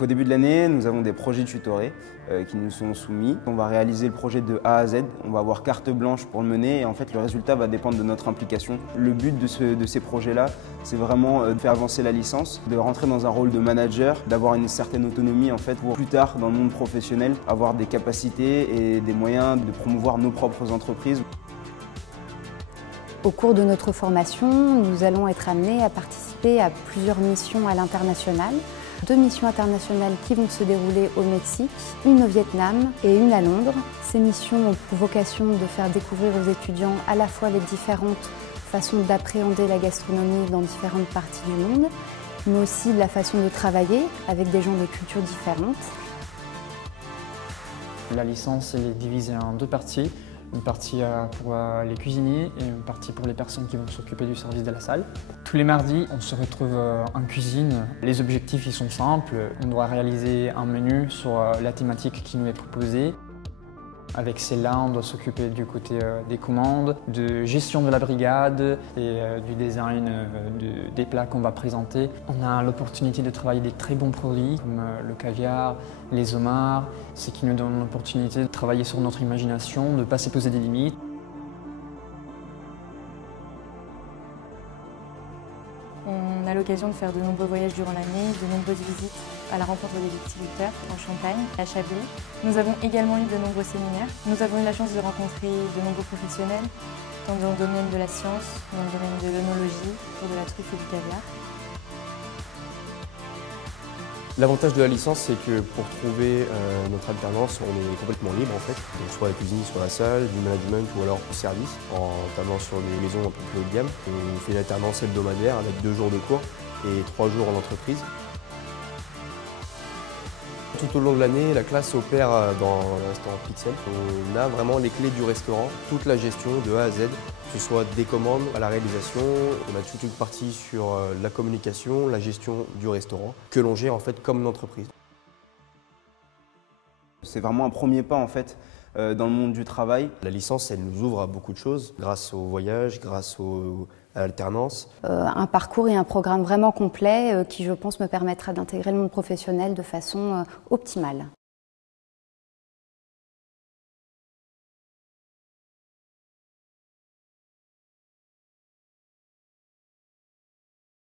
Au début de l'année, nous avons des projets tutorés qui nous sont soumis. On va réaliser le projet de A à Z, on va avoir carte blanche pour le mener et en fait le résultat va dépendre de notre implication. Le but de ces projets-là, c'est vraiment de faire avancer la licence, de rentrer dans un rôle de manager, d'avoir une certaine autonomie en fait pour plus tard dans le monde professionnel avoir des capacités et des moyens de promouvoir nos propres entreprises. Au cours de notre formation, nous allons être amenés à participer à plusieurs missions à l'international. 2 missions internationales qui vont se dérouler au Mexique, une au Vietnam et une à Londres. Ces missions ont pour vocation de faire découvrir aux étudiants à la fois les différentes façons d'appréhender la gastronomie dans différentes parties du monde, mais aussi la façon de travailler avec des gens de cultures différentes. La licence est divisée en 2 parties. Une partie pour les cuisiniers et une partie pour les personnes qui vont s'occuper du service de la salle. Tous les mardis, on se retrouve en cuisine. Les objectifs ils sont simples. On doit réaliser un menu sur la thématique qui nous est proposée. Avec celle-là, on doit s'occuper du côté des commandes, de gestion de la brigade et du design des plats qu'on va présenter. On a l'opportunité de travailler des très bons produits comme le caviar, les homards, ce qui nous donne l'opportunité de travailler sur notre imagination, de ne pas se poser des limites. On a l'occasion de faire de nombreux voyages durant l'année, de nombreuses visites à la rencontre des viticulteurs en Champagne, à Chablis. Nous avons également eu de nombreux séminaires. Nous avons eu la chance de rencontrer de nombreux professionnels, tant dans le domaine de la science, dans le domaine de l'œnologie, pour de la truffe et du caviar. L'avantage de la licence, c'est que pour trouver notre alternance, on est complètement libre en fait. Donc, soit la cuisine, soit la salle, du management ou alors du service, en notamment sur des maisons un peu plus haut de gamme. On fait une alternance hebdomadaire avec 2 jours de cours et 3 jours en entreprise. Tout au long de l'année, la classe opère dans le restaurant Pixel. On a vraiment les clés du restaurant, toute la gestion de A à Z, que ce soit des commandes à la réalisation. On a toute une partie sur la communication, la gestion du restaurant, que l'on gère en fait comme une entreprise. C'est vraiment un premier pas en fait dans le monde du travail. La licence, elle nous ouvre à beaucoup de choses, grâce au voyage, grâce à l'alternance. Un parcours et un programme vraiment complet qui, je pense, me permettra d'intégrer le monde professionnel de façon optimale.